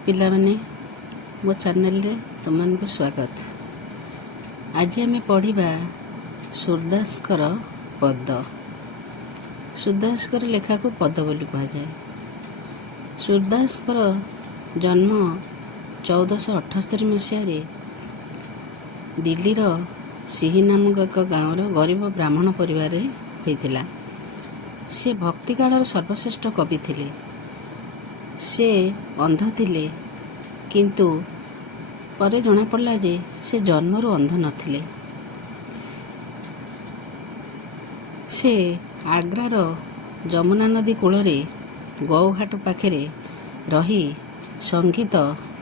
पिलामाने मो चैनल रे तुमको स्वागत। आज आम पढ़ा सूरदासकर पद। सूरदासकर लेखा को पद बोली कहुए। सूरदासकर जन्म 1478 मसीह दिल्लीर सिही नामक एक गाँवर गरीब ब्राह्मण परिवार होता। से भक्ति कालर सर्वश्रेष्ठ कवि थिले। से अंध थिले किंतु परे जना पड़ला जे से जन्मरू अंध नथिले। से आग्रार जमुना नदी कूल गौघाट पाखे रही संगीत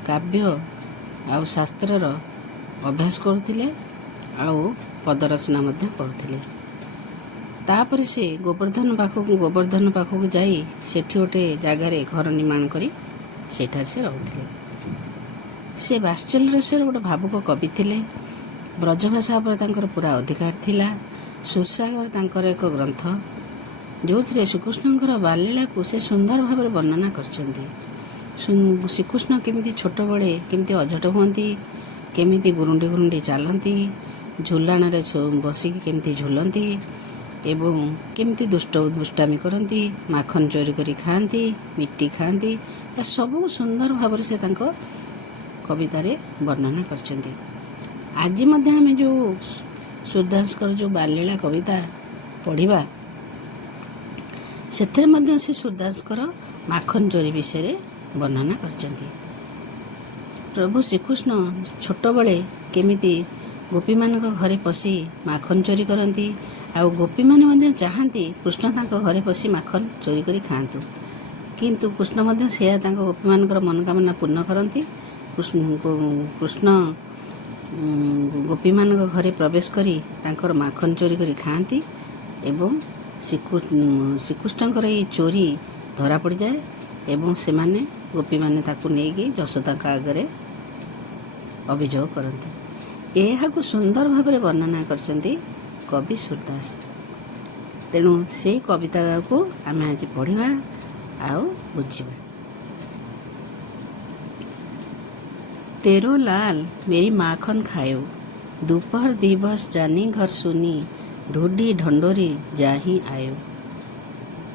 काव्य आउ शास्त्रर अभ्यास करुथिले आउ पद रचना मध्य करुथिले। तापर से गोवर्धन पाखक जाई सेठी गोटे जगार घर निर्माण करी सेठार से रहूथिले। से वात्सल्य रसर गोटे भावुक कवि थिले। ब्रजभाषा पर तांकर पूरा अधिकार थिला। सुरसागर तांकर एक ग्रंथ जो श्रीकृष्णଙ୍କର बालीला को से सुंदर भाव वर्णना करछंती। श्रीकृष्ण केमिति छोट बड़े केमिति अझट हुअंती, केमिति गुरुंडी गुरुंडी चलती, झुलाण बसिकी केमिति झुलती एवं केमिति दुष्टामी करती, माखन चोरी करी खाती, मिट्टी खाती, सब सुंदर भाव से तांको कवितारे वर्णना करछंती। आज मध्य आम जो सूरदासकर जो बालीला कविता पढ़ा से मध्य से सूरदासकर माखन चोरी विषय वर्णना करछंती। प्रभु श्रीकृष्ण छोट बड़े केमिति गोपी मान घरे पशि माखन चोरी करती आउ गोपी मैंने चाहती कृष्ण तांको घरे पशि माखन चोरी करी खातु, किंतु कृष्ण मध्य से गोपी मान मनोकामना पूर्ण करती। कृष्ण गोपी मान घरे प्रवेश करी तांकर माखन चोरी करी खाती एवं श्रीकृष्णकर ये चोरी धरा पड़ जाए एवं से माने गोपी माने ताकू नेकी जशोदा आगे अभियोग करती। यह सुंदर भाव में वर्णना करछंती कवि सूरदास। तेणु से कविता को आम आज पढ़ा आउ बुझा। तेरो लाल मेरी माखन खायो, दोपहर दिवस जानी घर सुनी, ढूढ़ी ढंडोरी जाही आयो।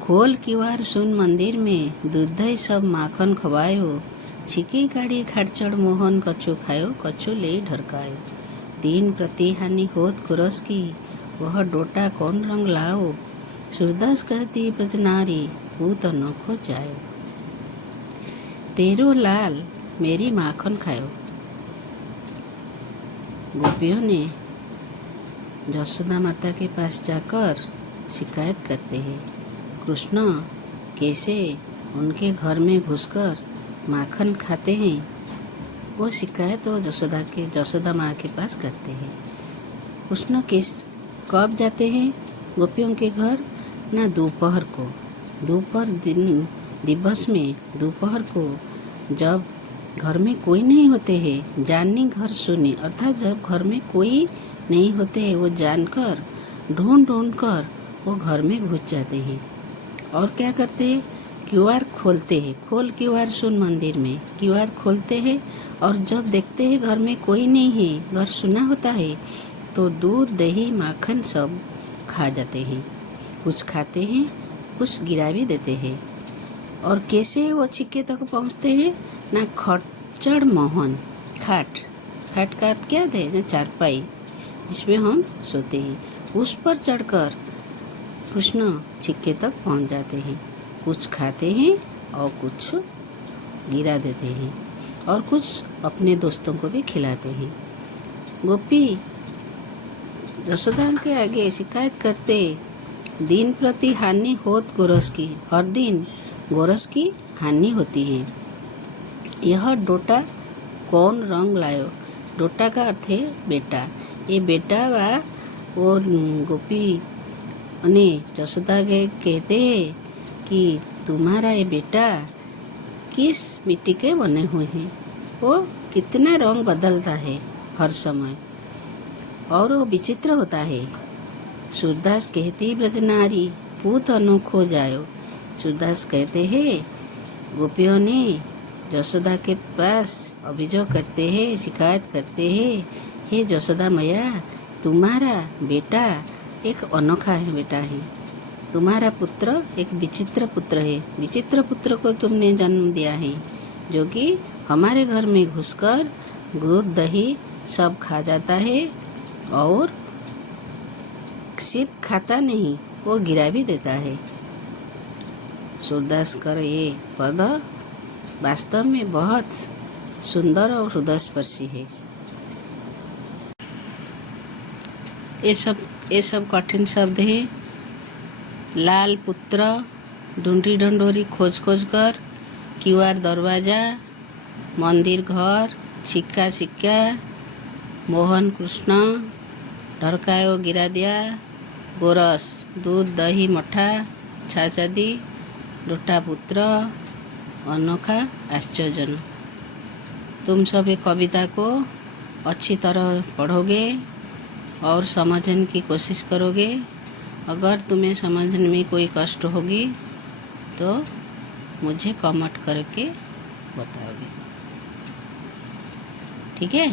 खोल किवार सुन मंदिर में, दूध सब माखन खवायो, छिकी काढ़ी खाटचड़ मोहन कछु खायो, कछु ले ढरकायो। तीन प्रति हानि होत गुरस की, वह डोटा कौन रंग लाओ, सूरदास कहती ब्रजनारी भूत अनोखो जायो। तेरो लाल मेरी माखन खायो। गोपियों ने यशोदा माता के पास जाकर शिकायत करते हैं, कृष्ण कैसे उनके घर में घुसकर माखन खाते हैं। वो शिकायत वो यशोदा माँ के पास करते हैं। कृष्ण कब जाते हैं गोपियों के घर? ना दोपहर को, दोपहर दिवस में दोपहर को जब घर में कोई नहीं होते हैं, जानी घर सुनी, अर्थात जब घर में कोई नहीं होते हैं वो जानकर ढूंढ कर वो घर में घुस जाते हैं। और क्या करते हैं? क्यूआर खोलते हैं। खोल क्यूआर सुन मंदिर में क्यूआर खोलते हैं और जब देखते हैं घर में कोई नहीं है, घर सुना होता है, तो दूध दही माखन सब खा जाते हैं। कुछ खाते हैं, कुछ गिरा भी देते हैं। और कैसे वो छिक्के तक पहुँचते हैं? ना खच्चड़ मोहन, खाट का अर्थ क्या थे? चारपाई जिसमें हम सोते हैं, उस पर चढ़कर कृष्ण छिक्के तक पहुंच जाते हैं। कुछ खाते हैं और कुछ गिरा देते हैं और कुछ अपने दोस्तों को भी खिलाते हैं। गोपी यशोदा के आगे शिकायत करते, दिन प्रति हानि होत गोरस की, हर दिन गोरस की हानि होती है। यह डोटा कौन रंग लायो? डोटा का अर्थ है बेटा। ये बेटा वा वो गोपी ने यशोदा के कहते हैं कि तुम्हारा ये बेटा किस मिट्टी के बने हुए हैं, वो कितना रंग बदलता है हर समय और वो विचित्र होता है। सूरदास कहती ब्रजनारी पूत अनोखो जायो। सूरदास कहते हैं गोपियों ने यशोदा के पास अभियोग करते हैं, शिकायत करते हैं, हे यशोदा मैया, तुम्हारा बेटा एक अनोखा है बेटा है, तुम्हारा पुत्र एक विचित्र पुत्र है, विचित्र पुत्र को तुमने जन्म दिया है, जो कि हमारे घर में घुसकर दूध दही सब खा जाता है और सिर्फ खाता नहीं, वो गिरा भी देता है। सूरदास कर ये पद वास्तव में बहुत सुंदर और हृदयस्पर्शी है। ये सब कठिन शब्द हैं। लाल पुत्र, ढूंढी ढंडोरी खोज खोज कर, किवाड़ दरवाजा, मंदिर घर, सिक्का सिक्का, मोहन कृष्ण, ढरकायो गिरा दिया, गोरस दूध दही मठा छाछ आदि, लोटा पुत्र, अनोखा आश्चर्यजनक। तुम सब एक कविता को अच्छी तरह पढ़ोगे और समझने की कोशिश करोगे। अगर तुम्हें समझने में कोई कष्ट होगी तो मुझे कमेंट करके बताओगे, ठीक है।